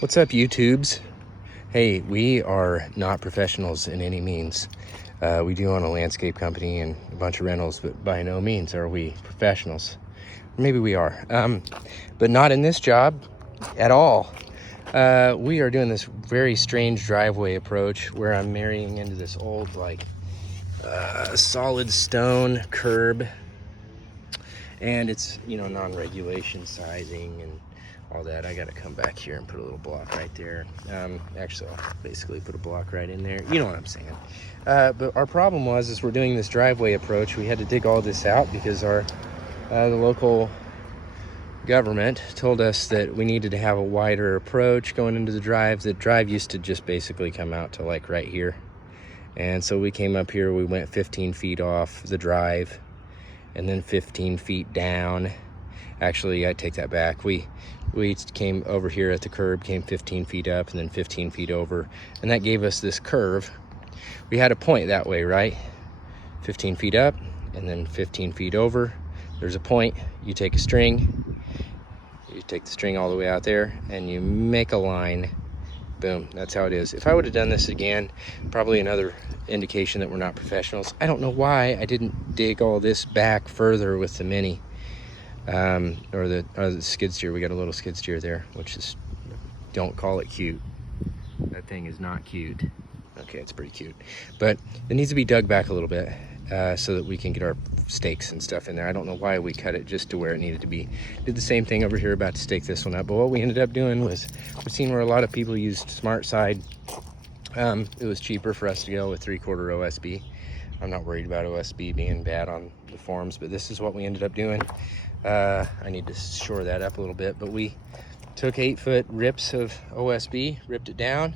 What's up, YouTubes? Hey, we are not professionals in any means. We do own a landscape company and a bunch of rentals, but by no means are we professionals. Maybe we are, but not in this job at all. We are doing this very strange driveway approach where I'm marrying into this old, solid stone curb, and it's, non-regulation sizing and all that. I gotta come back here and put a little block right there. Actually, I'll basically put a block right in there. You know what I'm saying. But our problem was, we're doing this driveway approach. We had to dig all this out because the local government told us that we needed to have a wider approach going into the drive. The drive used to just basically come out to like right here. And so we came up here, we went 15 feet off the drive and then 15 feet down. Actually, I take that back. We came over here at the curb, came 15 feet up and then 15 feet over. And that gave us this curve. We had a point that way, right? 15 feet up and then 15 feet over. There's a point. You take a string, you take the string all the way out there and you make a line. Boom, that's how it is. If I would have done this again, probably another indication that we're not professionals. I don't know why I didn't dig all this back further with the Mini. Or the skid steer. We got a little skid steer there, which is, don't call it cute. That thing is not cute. Okay, it's pretty cute, but it needs to be dug back a little bit so that we can get our stakes and stuff in there. I don't know why we cut it just to where it needed to be. Did the same thing over here, about to stake this one up, but what we ended up doing was, we've seen where a lot of people used SmartSide. It was cheaper for us to go with 3/4 OSB. I'm not worried about OSB being bad on the forms, but this is what we ended up doing. I need to shore that up a little bit, but we took 8-foot rips of OSB, ripped it down.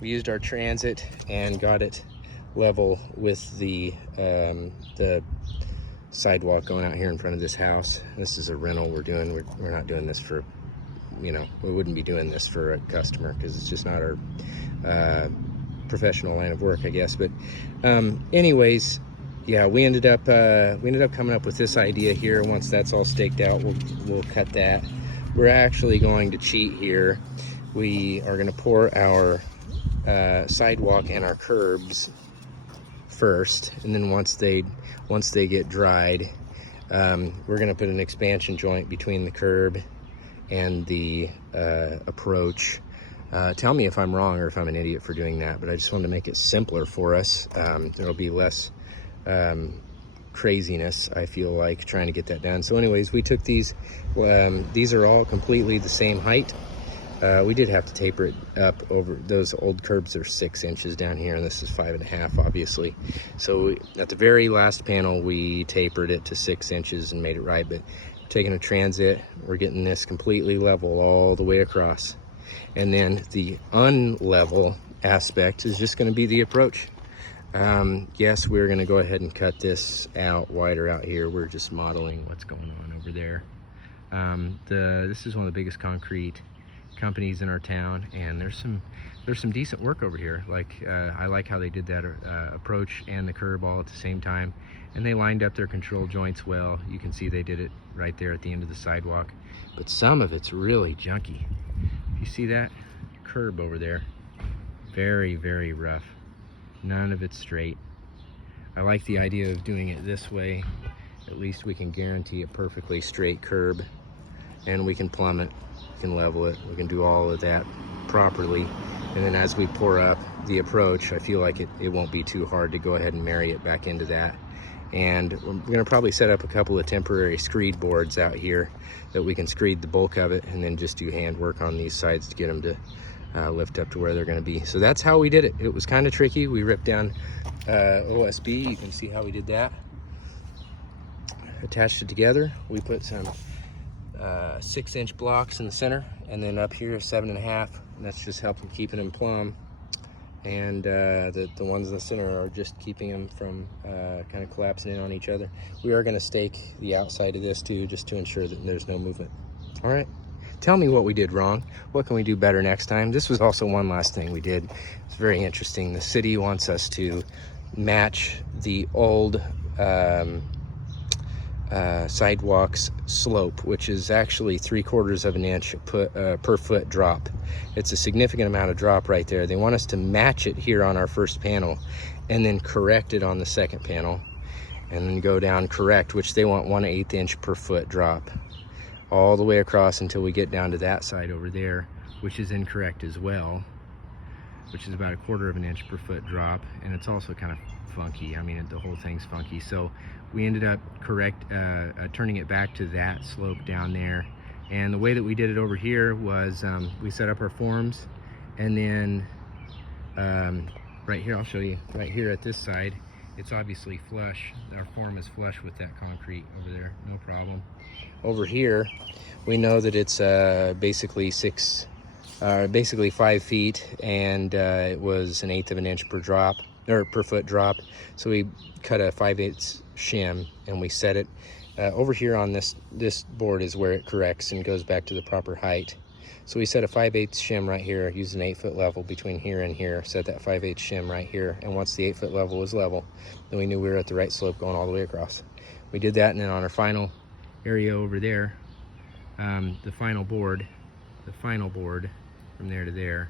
We used our transit and got it level with the sidewalk going out here in front of this house. This is a rental we're doing. We're not doing this for, we wouldn't be doing this for a customer because it's just not our professional line of work, I guess. But anyways, yeah, we ended up coming up with this idea here. Once that's all staked out, we'll cut that. We're actually going to cheat here. We are going to pour our sidewalk and our curbs first, and then once they get dried, we're going to put an expansion joint between the curb and the approach. Tell me if I'm wrong or if I'm an idiot for doing that, but I just wanted to make it simpler for us. There'll be less craziness, I feel like, trying to get that done. So anyways, we took these are all completely the same height. We did have to taper it up. Over those old curbs are 6 inches down here, and this is 5.5, obviously. So at the very last panel, we tapered it to 6 inches and made it right. But taking a transit, we're getting this completely level all the way across. And then the unlevel aspect is just going to be the approach. Yes, we're going to go ahead and cut this out wider out here. We're just modeling what's going on over there. This is one of the biggest concrete companies in our town, and there's some decent work over here. I like how they did that approach and the curb all at the same time, and they lined up their control joints well. You can see they did it right there at the end of the sidewalk, but some of it's really junky. You see that curb over there? Very, very rough. None of it straight. I like the idea of doing it this way. At least we can guarantee a perfectly straight curb, and we can plumb it, we can level it, we can do all of that properly. And then as we pour up the approach, I feel like it won't be too hard to go ahead and marry it back into that. And we're gonna probably set up a couple of temporary screed boards out here that we can screed the bulk of it, and then just do hand work on these sides to get them to lift up to where they're going to be. So that's how we did it. It was kind of tricky. We ripped down OSB. You can see how we did that. Attached it together. We put some 6-inch blocks in the center, and then up here 7.5, and that's just helping keeping them plumb. And the ones in the center are just keeping them from kind of collapsing in on each other. We are going to stake the outside of this too, just to ensure that there's no movement. All right. Tell me what we did wrong. What can we do better next time? This was also one last thing we did. It's very interesting. The city wants us to match the old sidewalks slope, which is actually 3/4 of an inch per foot drop. It's a significant amount of drop right there. They want us to match it here on our first panel and then correct it on the second panel, and then go down correct, which they want 1/8 inch per foot drop all the way across until we get down to that side over there, which is incorrect as well, which is about 1/4 of an inch per foot drop. And it's also kind of funky. I mean, the whole thing's funky. So we ended up turning it back to that slope down there. And the way that we did it over here was we set up our forms, and then right here, I'll show you, right here at this side, it's obviously flush. Our form is flush with that concrete over there, no problem. Over here, we know that it's basically 5 feet, and it was 1/8 of an inch per drop, or per foot drop. So we cut a 5/8 shim and we set it over here on this board is where it corrects and goes back to the proper height. So we set a 5/8 shim right here, used an 8-foot level between here and here, set that 5/8 shim right here, and once the 8-foot level was level, then we knew we were at the right slope going all the way across. We did that, and then on our final area over there, the final board from there to there,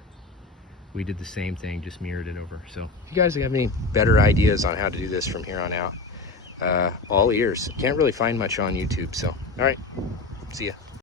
we did the same thing, just mirrored it over. So if you guys have any better ideas on how to do this from here on out, all ears. Can't really find much on YouTube, so all right, see ya.